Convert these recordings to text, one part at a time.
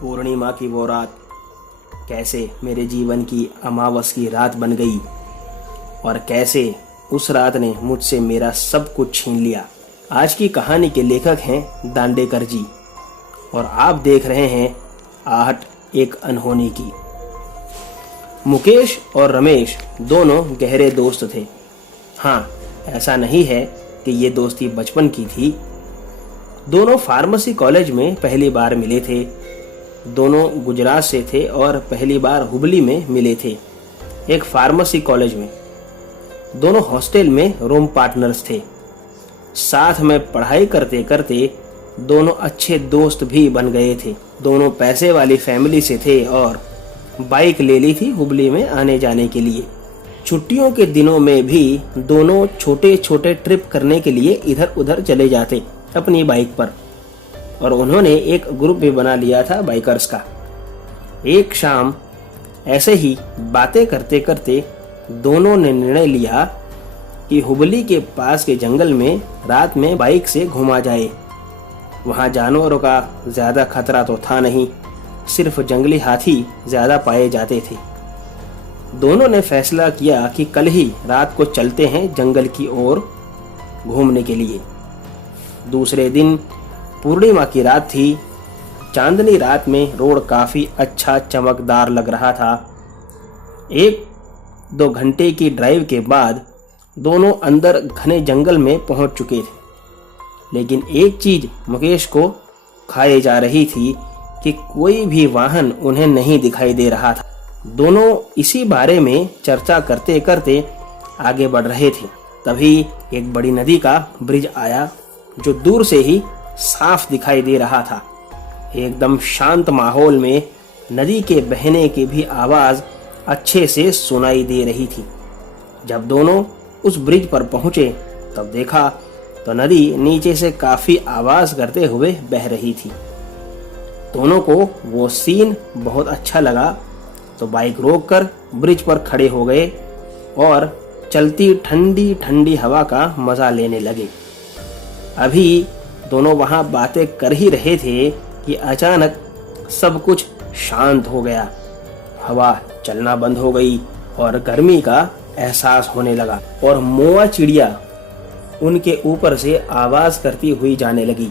पूर्णिमा की वो रात कैसे मेरे जीवन की अमावस की रात बन गई और कैसे उस रात ने मुझसे मेरा सब कुछ छीन लिया। आज की कहानी के लेखक हैं दांडेकर जी और आप देख रहे हैं आहट एक अनहोनी की। मुकेश और रमेश दोनों गहरे दोस्त थे। हाँ, ऐसा नहीं है कि ये दोस्ती बचपन की थी। दोनों फार्मेसी कॉलेज में पहली बार मिले थे। दोनों गुजरात से थे और पहली बार हुबली में मिले थे, एक फार्मेसी कॉलेज में। दोनों हॉस्टल में रूम पार्टनर्स थे। साथ में पढ़ाई करते करते दोनों अच्छे दोस्त भी बन गए थे। दोनों पैसे वाली फैमिली से थे और बाइक ले ली थी हुबली में आने जाने के लिए। छुट्टियों के दिनों में भी दोनों छोटे छोटे ट्रिप करने के लिए इधर उधर चले जाते अपनी बाइक पर, और उन्होंने एक ग्रुप भी बना लिया था बाइकर्स का। एक शाम ऐसे ही बातें करते करते दोनों ने निर्णय लिया कि हुबली के पास के जंगल में रात में बाइक से घूमा जाए। वहां जानवरों का ज्यादा खतरा तो था नहीं, सिर्फ जंगली हाथी ज्यादा पाए जाते थे। दोनों ने फैसला किया कि कल ही रात को चलते हैं जंगल की ओर घूमने के लिए। दूसरे दिन पूर्णिमा की रात थी। चांदनी रात में रोड काफी अच्छा चमकदार लग रहा था। 1-2 घंटे की ड्राइव के बाद दोनों अंदर घने जंगल में पहुंच चुके थे। लेकिन एक चीज मुकेश को खाए जा रही थी कि कोई भी वाहन उन्हें नहीं दिखाई दे रहा था। दोनों इसी बारे में चर्चा करते करते आगे बढ़ रहे थे। तभी एक बड़ी नदी का ब्रिज आया जो दूर से ही साफ दिखाई दे रहा था। एकदम शांत माहौल में नदी के बहने की भी आवाज अच्छे से सुनाई दे रही थी। जब दोनों उस ब्रिज पर पहुंचे तब देखा तो नदी नीचे से काफी आवाज करते हुए बह रही थी। दोनों को वो सीन बहुत अच्छा लगा तो बाइक रोककर ब्रिज पर खड़े हो गए और चलती ठंडी ठंडी हवा का मजा लेने लगे। अभी दोनों वहां बातें कर ही रहे थे कि अचानक सब कुछ शांत हो गया। हवा चलना बंद हो गई और गर्मी का एहसास होने लगा और मोआ चिड़िया उनके ऊपर से आवाज करती हुई जाने लगी।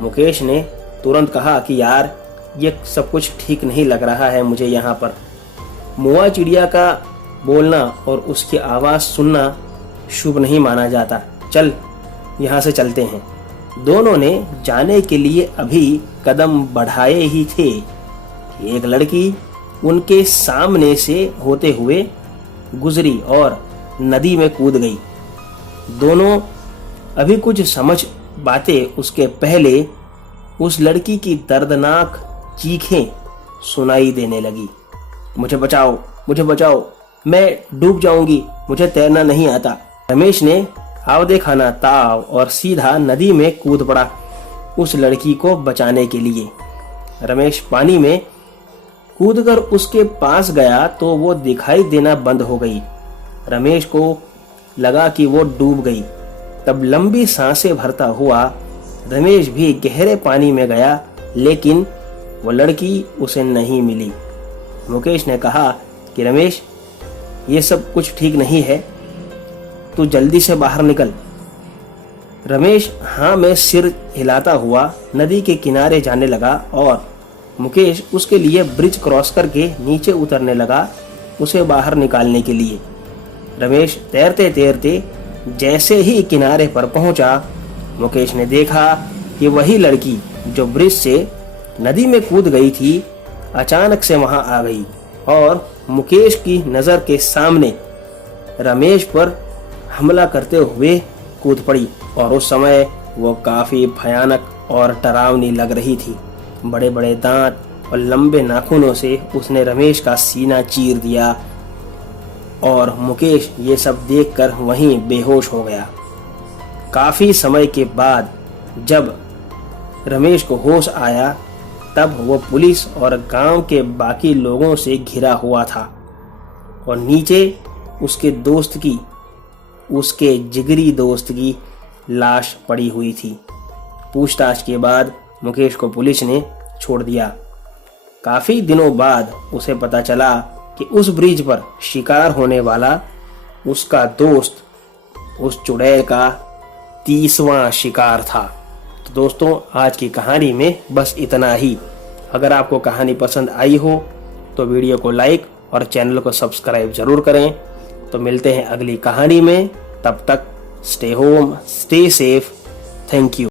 मुकेश ने तुरंत कहा कि यार, ये सब कुछ ठीक नहीं लग रहा है मुझे यहाँ पर। मोआ चिड़िया का बोलना और उसकी आवाज सुनना शुभ नहीं माना जाता। चल यहाँ से चलते हैं। दोनों ने जाने के लिए अभी कदम बढ़ाए ही थे कि एक लड़की उनके सामने से होते हुए गुजरी और नदी में कूद गई। दोनों अभी कुछ समझ पाते उसके पहले उस लड़की की दर्दनाक चीखें सुनाई देने लगी। मुझे बचाओ, मुझे बचाओ, मैं डूब जाऊंगी, मुझे तैरना नहीं आता। रमेश ने आवदे खाना ताव और सीधा नदी में कूद पड़ा उस लड़की को बचाने के लिए। रमेश पानी में कूदकर उसके पास गया तो वो दिखाई देना बंद हो गई। रमेश को लगा कि वो डूब गई। तब लंबी सांसें भरता हुआ रमेश भी गहरे पानी में गया, लेकिन वो लड़की उसे नहीं मिली। मुकेश ने कहा कि रमेश, ये सब कुछ ठीक नहीं है, तू जल्दी से बाहर निकल। रमेश हाँ में सिर हिलाता हुआ नदी के किनारे जाने लगा और मुकेश उसके लिए ब्रिज क्रॉस करके नीचे उतरने लगा उसे बाहर निकालने के लिए। रमेश तैरते तैरते जैसे ही किनारे पर पहुंचा, मुकेश ने देखा कि वही लड़की जो ब्रिज से नदी में कूद गई थी अचानक से वहां आ गई और मुकेश की नजर के सामने रमेश पर हमला करते हुए कूद पड़ी। और उस समय वो काफी भयानक और डरावनी लग रही थी। बड़े बड़े दांत और लंबे नाखूनों से उसने रमेश का सीना चीर दिया और मुकेश ये सब देखकर वहीं बेहोश हो गया। काफी समय के बाद जब रमेश को होश आया तब वो पुलिस और गांव के बाकी लोगों से घिरा हुआ था और नीचे उसके जिगरी दोस्त की लाश पड़ी हुई थी। पूछताछ के बाद मुकेश को पुलिस ने छोड़ दिया काफी दिनों बाद उसे पता चला कि उस ब्रिज पर शिकार होने वाला उसका दोस्त उस चुड़ैल का 30वां शिकार था। तो दोस्तों, आज की कहानी में बस इतना ही। अगर आपको कहानी पसंद आई हो तो वीडियो को लाइक और चैनल को सब्सक्राइब जरूर करें। तो मिलते हैं अगली कहानी में, तब तक stay home, stay safe, thank you.